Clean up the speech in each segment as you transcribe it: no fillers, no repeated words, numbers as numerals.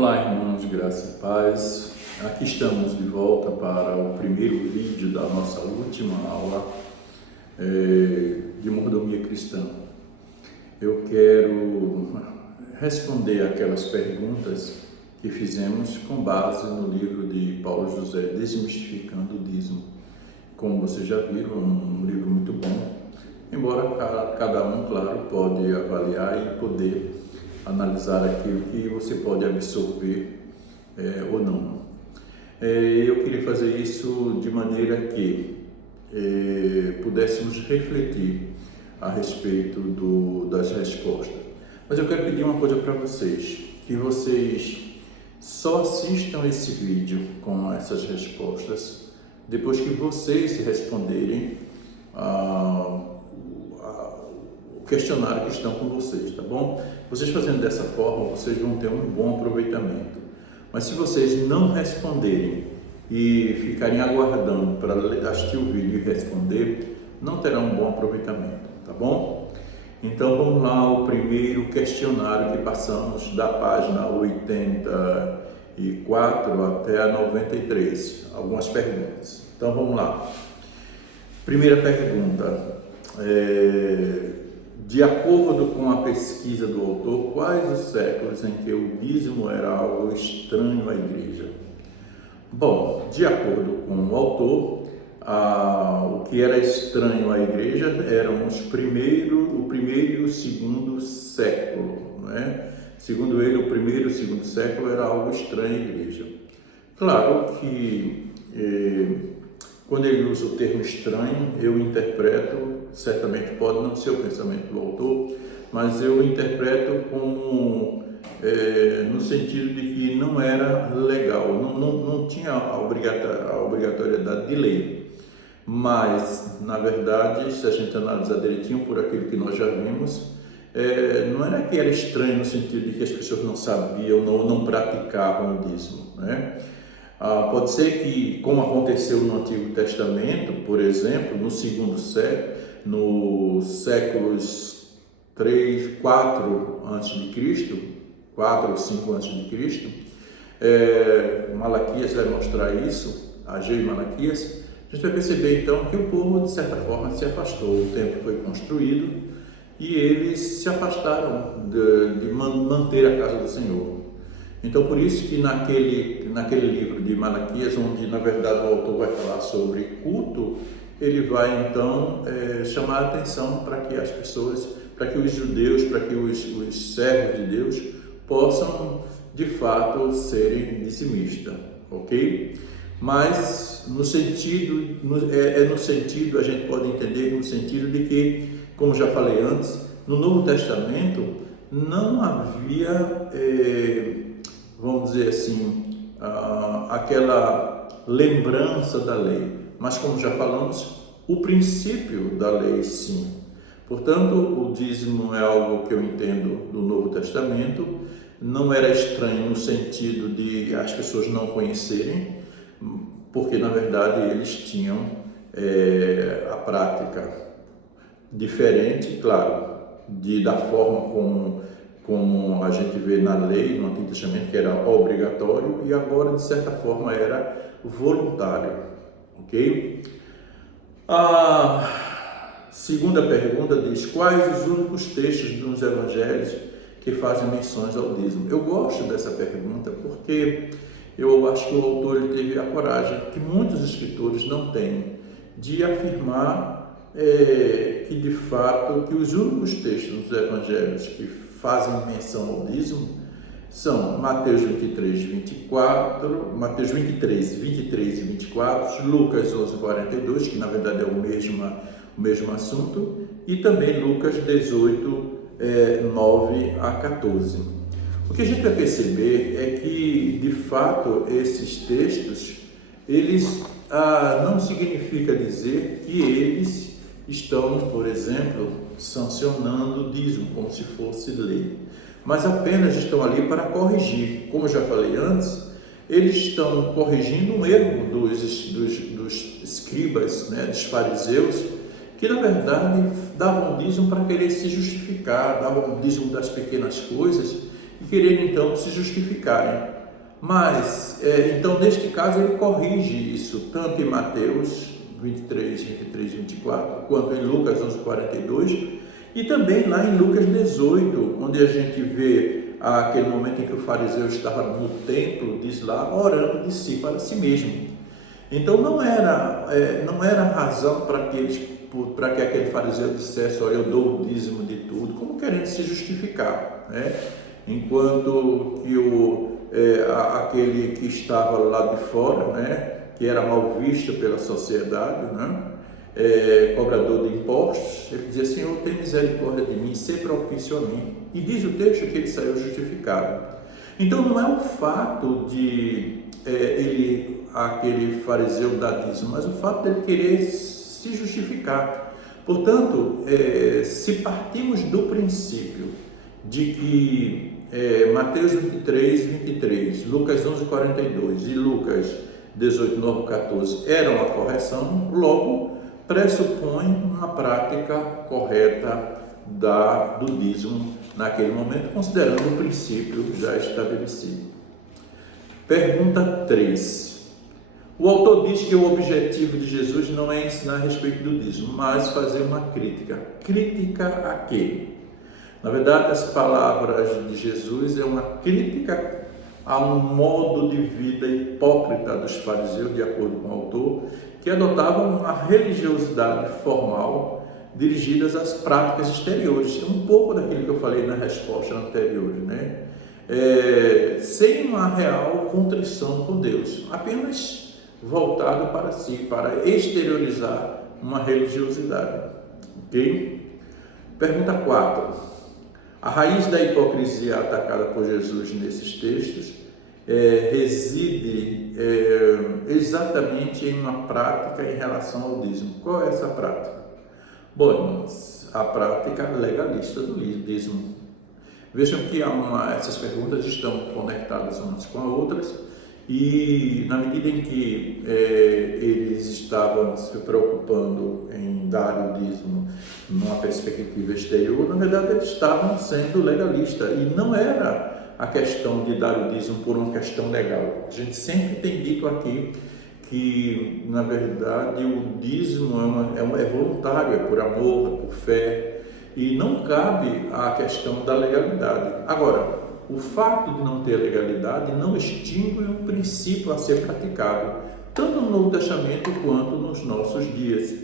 Olá, irmãos, graça e paz. Aqui estamos de volta para o primeiro vídeo da nossa última aula de mordomia cristã. Eu quero responder aquelas perguntas que fizemos com base no livro de Paulo José, Desmistificando o Dízimo. Como vocês já viram, é um livro muito bom, embora cada um, claro, pode avaliar e poder analisar aquilo que você pode absorver ou não. Eu queria fazer isso de maneira que pudéssemos refletir a respeito das respostas. Mas eu quero pedir uma coisa para vocês, que vocês só assistam esse vídeo com essas respostas depois que vocês responderem o questionário que estão com vocês, tá bom? Vocês fazendo dessa forma, vocês vão ter um bom aproveitamento. Mas se vocês não responderem e ficarem aguardando para assistir o vídeo e responder, não terão um bom aproveitamento, tá bom? Então vamos lá, o primeiro questionário que passamos da página 84 até a 93, algumas perguntas. Então vamos lá. Primeira pergunta, de acordo com a pesquisa do autor, quais os séculos em que o dízimo era algo estranho à igreja? Bom, de acordo com o autor, o que era estranho à igreja eram o primeiro e o segundo século, né? Segundo ele, o primeiro e o segundo século era algo estranho à igreja. Claro que quando ele usa o termo estranho, eu interpreto, certamente pode não ser o pensamento do autor, mas eu interpreto como no sentido de que não era legal, não tinha a obrigatoriedade de lei. Mas, na verdade, se a gente analisar direitinho por aquilo que nós já vimos, não era que era estranho no sentido de que as pessoas não sabiam, não praticavam o dízimo, né? Pode ser que, como aconteceu no Antigo Testamento, por exemplo, no segundo século, nos séculos 3, 4 a.C., 4 ou 5 a.C., Malaquias vai mostrar isso, Ageu e Malaquias, a gente vai perceber então que o povo, de certa forma, se afastou, o templo foi construído e eles se afastaram de manter a casa do Senhor. Então, por isso que naquele livro de Malaquias, onde na verdade o autor vai falar sobre culto, ele vai então chamar a atenção para que as pessoas, para que os judeus, para que os servos de Deus possam de fato serem dizimistas, ok? Mas no sentido, a gente pode entender no sentido de que, como já falei antes, no Novo Testamento não havia, vamos dizer assim, aquela lembrança da lei, mas como já falamos, o princípio da lei sim. Portanto, o dízimo é algo que eu entendo do Novo Testamento, não era estranho no sentido de as pessoas não conhecerem, porque na verdade eles tinham a prática diferente, claro, da forma como a gente vê na lei, no Antigo Testamento, que era obrigatório, e agora, de certa forma, era voluntário, ok? A segunda pergunta diz, quais os únicos textos dos evangelhos que fazem menções ao dízimo? Eu gosto dessa pergunta porque eu acho que o autor ele teve a coragem, que muitos escritores não têm, de afirmar que de fato que os únicos textos dos evangelhos que fazem menção ao dízimo são Mateus 23, 24, Mateus 23 e 24, Lucas 11, 42, que na verdade é o mesmo assunto, e também Lucas 18, 9 a 14. O que a gente vai perceber é que, de fato, esses textos, eles não significa dizer que eles estão, por exemplo, sancionando o dízimo, como se fosse lei, mas apenas estão ali para corrigir. Como eu já falei antes, eles estão corrigindo um erro dos escribas, né, dos fariseus, que na verdade davam dízimo para querer se justificar, davam dízimo das pequenas coisas, e querendo então se justificarem. Mas, então neste caso ele corrige isso, tanto em Mateus 23, 24, quanto em Lucas 11, 42, e também lá em Lucas 18, onde a gente vê aquele momento em que o fariseu estava no templo, diz lá, orando de si para si mesmo. Então não era razão para que aquele fariseu dissesse, olha, eu dou o dízimo de tudo, como querendo se justificar, né? Enquanto que aquele que estava lá de fora, né, que era mal visto pela sociedade, né, cobrador de impostos, ele dizia, Senhor, tem misericórdia de mim, sê propício a mim. E diz o texto que ele saiu justificado. Então não é o fato de aquele fariseu dar dízimo, mas o fato dele querer se justificar. Portanto, se partimos do princípio de que Mateus 23, Lucas 11, 42 e Lucas 18, 9, 14 eram a correção, logo pressupõe uma prática correta do dízimo naquele momento, considerando o princípio já estabelecido. Pergunta 3. O autor diz que o objetivo de Jesus não é ensinar a respeito do dízimo, mas fazer uma crítica. Crítica a quê? Na verdade, as palavras de Jesus é uma crítica a um modo de vida hipócrita dos fariseus, de acordo com o autor, que adotavam uma religiosidade formal dirigidas às práticas exteriores. Um pouco daquilo que eu falei na resposta anterior, né? Sem uma real contrição com Deus, apenas voltado para si, para exteriorizar uma religiosidade. Ok? Pergunta 4. A raiz da hipocrisia atacada por Jesus nesses textos reside exatamente em uma prática em relação ao dízimo. Qual é essa prática? Bom, irmãos, a prática legalista do dízimo. Vejam que essas perguntas estão conectadas umas com as outras e na medida em que eles estavam se preocupando em dar o dízimo numa perspectiva exterior, na verdade eles estavam sendo legalistas e não era a questão de dar o dízimo por uma questão legal. A gente sempre tem dito aqui que, na verdade, o dízimo é voluntário, é por amor, é por fé, e não cabe a questão da legalidade. Agora, o fato de não ter legalidade não extingue um princípio a ser praticado, tanto no Novo Testamento quanto nos nossos dias.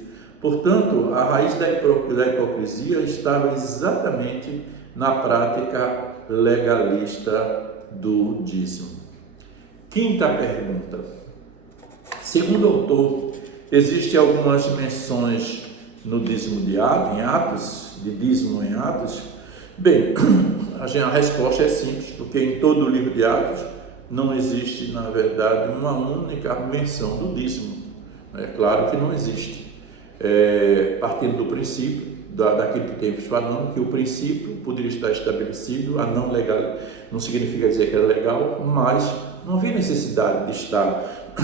Portanto, a raiz da hipocrisia estava exatamente na prática legalista do dízimo. Quinta pergunta. Segundo o autor, existem algumas menções no dízimo em Atos, de dízimo em Atos. Bem, a resposta é simples, porque em todo o livro de Atos não existe, na verdade, uma única menção do dízimo. É claro que não existe. Partindo do princípio, daquilo que temos falando, que o princípio poderia estar estabelecido, a não legal, não significa dizer que era legal, mas não havia necessidade de estar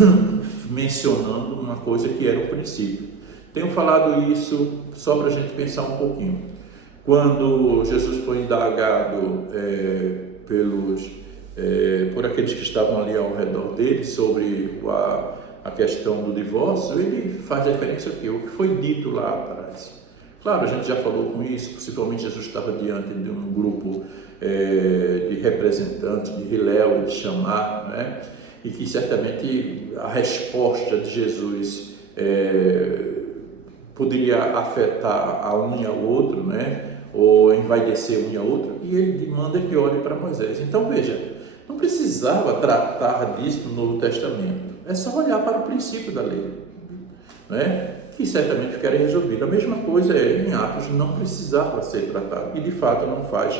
mencionando uma coisa que era um princípio. Tenho falado isso só para a gente pensar um pouquinho. Quando Jesus foi indagado por aqueles que estavam ali ao redor dele sobre a questão do divórcio, ele faz referência aqui, o que foi dito lá atrás. Claro, a gente já falou com isso, possivelmente Jesus estava diante de um grupo de representantes de Hilel e de Chamar, né? E que certamente a resposta de Jesus poderia afetar a um e ao outro, né? Ou envaidecer um e ao outro, e ele manda que olhe para Moisés. Então veja, não precisava tratar disso no Novo Testamento, é só olhar para o princípio da lei, né? Que certamente ficaria resolvido. A mesma coisa em Atos, não precisava ser tratado, e de fato não faz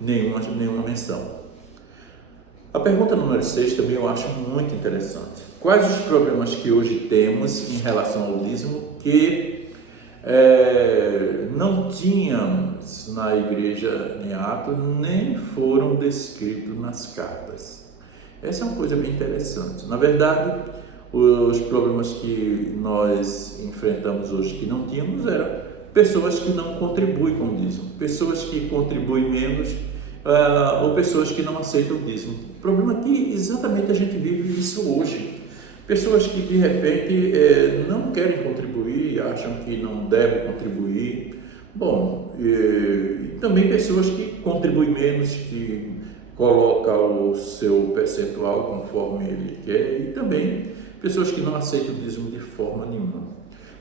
nenhuma menção. A pergunta número 6 também eu acho muito interessante. Quais os problemas que hoje temos em relação ao dízimo que não tínhamos na igreja em Atos, nem foram descritos nas cartas? Essa é uma coisa bem interessante. Na verdade, os problemas que nós enfrentamos hoje que não tínhamos eram pessoas que não contribuem com o dízimo, pessoas que contribuem menos, ou pessoas que não aceitam o dízimo. O problema é que exatamente a gente vive isso hoje. Pessoas que de repente não querem contribuir, acham que não devem contribuir. Bom, e também pessoas que contribuem menos, que colocam o seu percentual conforme ele quer, e também pessoas que não aceitam o dízimo de forma nenhuma.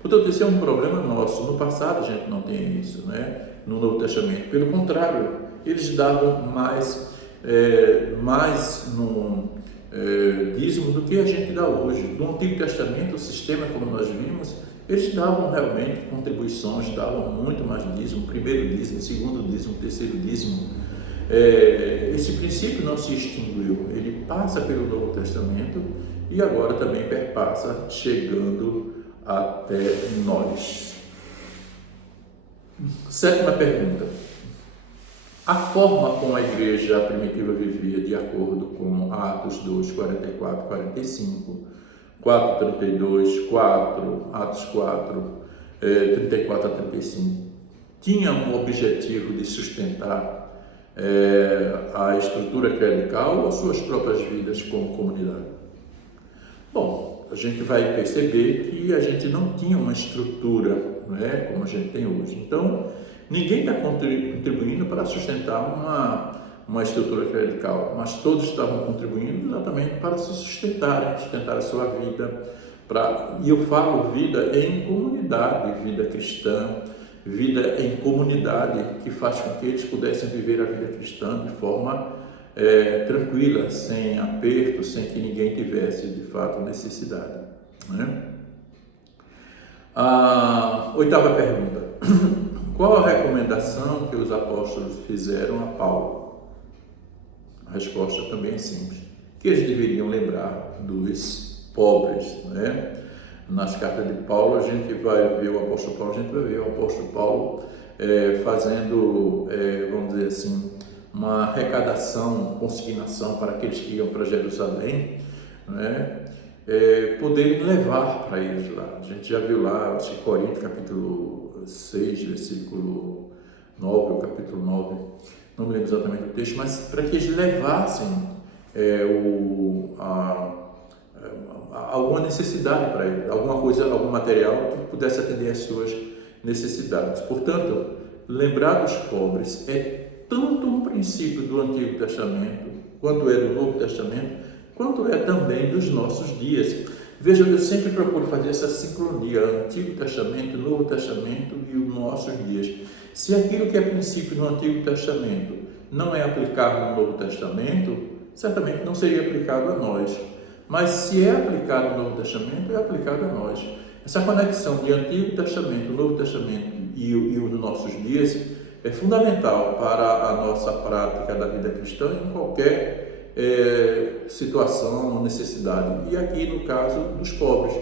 Portanto, esse é um problema nosso. No passado a gente não tem isso, né? No Novo Testamento. Pelo contrário, eles davam mais no dízimo do que a gente dá hoje. No Antigo Testamento, o sistema, como nós vimos, eles davam realmente contribuições, davam muito mais dízimo, primeiro dízimo, segundo dízimo, terceiro dízimo. Esse princípio não se extinguiu, ele passa pelo Novo Testamento e agora também perpassa, chegando até nós. Sétima pergunta. A forma como a igreja primitiva vivia, de acordo com Atos 2, 44, 45, 4, 32, 4, Atos 4, 34 a 35, tinha um objetivo de sustentar a estrutura clerical ou suas próprias vidas como comunidade? Bom, a gente vai perceber que a gente não tinha uma estrutura, não é, como a gente tem hoje. Então, ninguém está contribuindo para sustentar uma estrutura clerical, mas todos estavam contribuindo exatamente para se sustentarem, sustentar a sua vida. E eu falo vida em comunidade, vida cristã, vida em comunidade, que faz com que eles pudessem viver a vida cristã de forma tranquila, sem aperto, sem que ninguém tivesse de fato necessidade, né? A oitava pergunta. Qual a recomendação que os apóstolos fizeram a Paulo? A resposta também é simples, que eles deveriam lembrar dos pobres, né? Nas cartas de Paulo a gente vai ver o apóstolo Paulo, fazendo, vamos dizer assim, uma arrecadação, consignação para aqueles que iam para Jerusalém, né? Poderem levar para eles lá. A gente já viu lá, acho que Coríntios capítulo 6, versículo 9, ou capítulo 9, não me lembro exatamente o texto, mas para que eles levassem alguma necessidade para eles, alguma coisa, algum material que pudesse atender às suas necessidades. Portanto, lembrar dos pobres é tanto um princípio do Antigo Testamento, quanto é do Novo Testamento, quanto é também dos nossos dias. Veja, eu sempre procuro fazer essa sincronia, Antigo Testamento, Novo Testamento e os nossos dias. Se aquilo que é princípio no Antigo Testamento não é aplicado no Novo Testamento, certamente não seria aplicado a nós. Mas se é aplicado no Novo Testamento, é aplicado a nós. Essa conexão de Antigo Testamento, Novo Testamento e os nossos dias é fundamental para a nossa prática da vida cristã em qualquer situação ou necessidade. E aqui no caso dos pobres.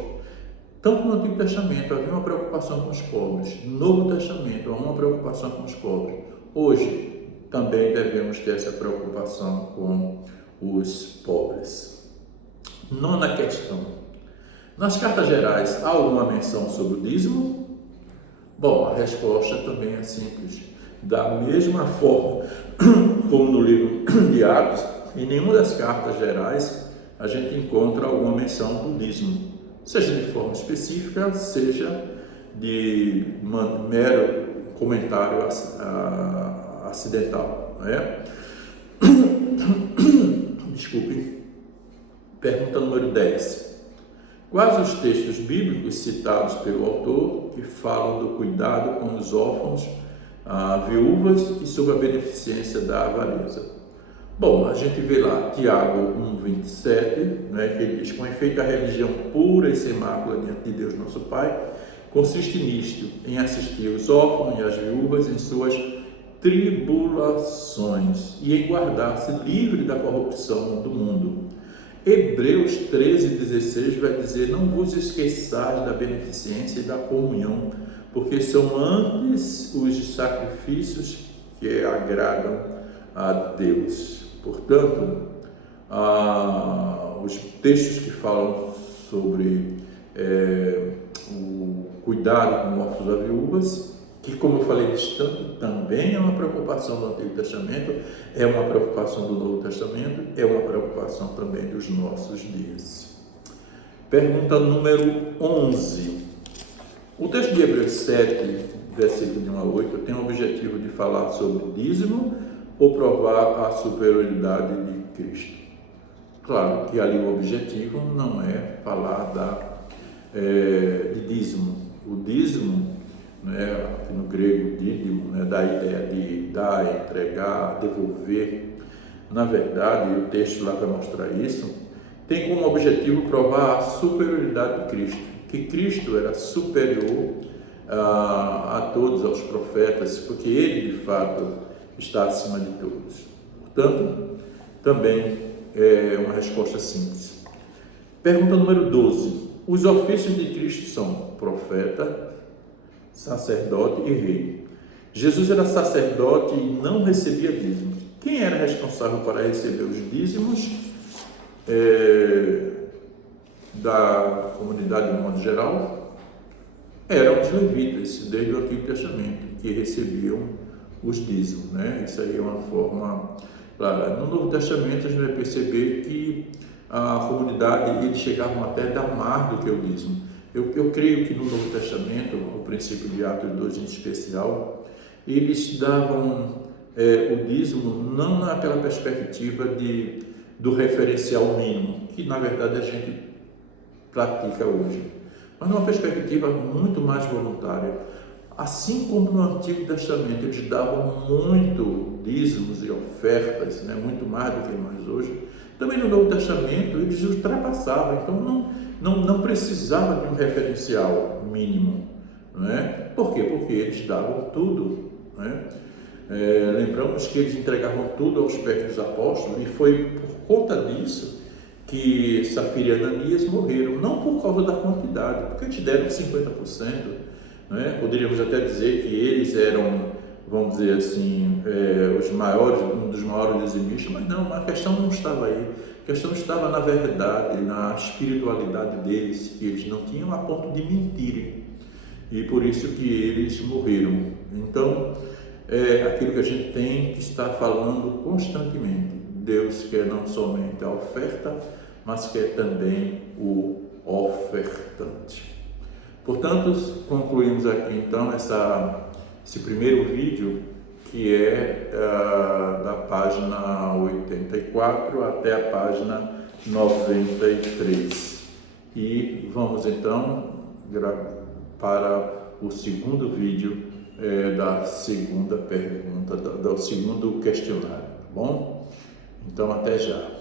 Tanto no Antigo Testamento havia uma preocupação com os pobres, no Novo Testamento há uma preocupação com os pobres. Hoje também devemos ter essa preocupação com os pobres. Nona questão. Nas cartas gerais há alguma menção sobre o dízimo? Bom, a resposta também é simples. Da mesma forma como no livro de Atos, em nenhuma das cartas gerais a gente encontra alguma menção do dízimo, seja de forma específica, seja de mero comentário acidental, né? Desculpe. Pergunta número 10. Quais os textos bíblicos citados pelo autor que falam do cuidado com os órfãos, viúvas e sobre a beneficência da avareza? Bom, a gente vê lá Tiago 1,27, né, que ele diz: com efeito, a religião pura e sem mácula diante de Deus nosso Pai consiste nisto, em assistir os órfãos e as viúvas em suas tribulações e em guardar-se livre da corrupção do mundo. Hebreus 13,16 vai dizer: não vos esqueçais da beneficência e da comunhão, porque são antes os sacrifícios que agradam a Deus. Portanto, os textos que falam sobre o cuidado com órfãos e viúvas que, como eu falei nesse tanto, também é uma preocupação do Antigo Testamento, é uma preocupação do Novo Testamento, é uma preocupação também dos nossos dias. Pergunta número 11. O texto de Hebreus 7, versículo de 1 a 8, tem o objetivo de falar sobre dízimo ou provar a superioridade de Cristo. Claro que ali o objetivo não é falar de dízimo. O dízimo, né, no grego dídimo, né, da ideia de dar, entregar, devolver. Na verdade, o texto lá vai mostrar isso, tem como objetivo provar a superioridade de Cristo, que Cristo era superior a todos, aos profetas, porque ele de fato está acima de todos. Portanto, também é uma resposta simples. Pergunta número 12. Os ofícios de Cristo são profeta, sacerdote e rei. Jesus era sacerdote e não recebia dízimos. Quem era responsável para receber os dízimos da comunidade de modo geral? Eram os levitas, desde o Antigo Testamento, que recebiam os dízimos, né? Isso aí é uma forma clara. No Novo Testamento a gente vai perceber que a comunidade, eles chegavam até a dar mais do que o dízimo. Eu creio que no Novo Testamento, o princípio de Atos 2 em especial, eles davam o dízimo não naquela perspectiva do referencial mínimo, que na verdade a gente pratica hoje, mas numa perspectiva muito mais voluntária. Assim como no Antigo Testamento eles davam muito dízimos e ofertas, né, muito mais do que nós hoje, também no Novo Testamento eles ultrapassavam, então não precisava de um referencial mínimo, né? Por quê? Porque eles davam tudo, né? Lembramos que eles entregavam tudo aos pés dos apóstolos, e foi por conta disso que Safira e Ananias morreram, não por causa da quantidade, porque eles deram 50%, né? Poderíamos até dizer que eles eram, vamos dizer assim, os maiores, um dos maiores dizimistas, mas não, a questão não estava aí. A questão estava na verdade, na espiritualidade deles, que eles não tinham a ponto de mentirem, e por isso que eles morreram. Então, é aquilo que a gente tem que estar falando constantemente. Deus quer não somente a oferta, mas quer também o ofertante. Portanto, concluímos aqui então esse primeiro vídeo, que é da página 84 até a página 93. E vamos então para o segundo vídeo da segunda pergunta, do segundo questionário, tá bom? Então, até já.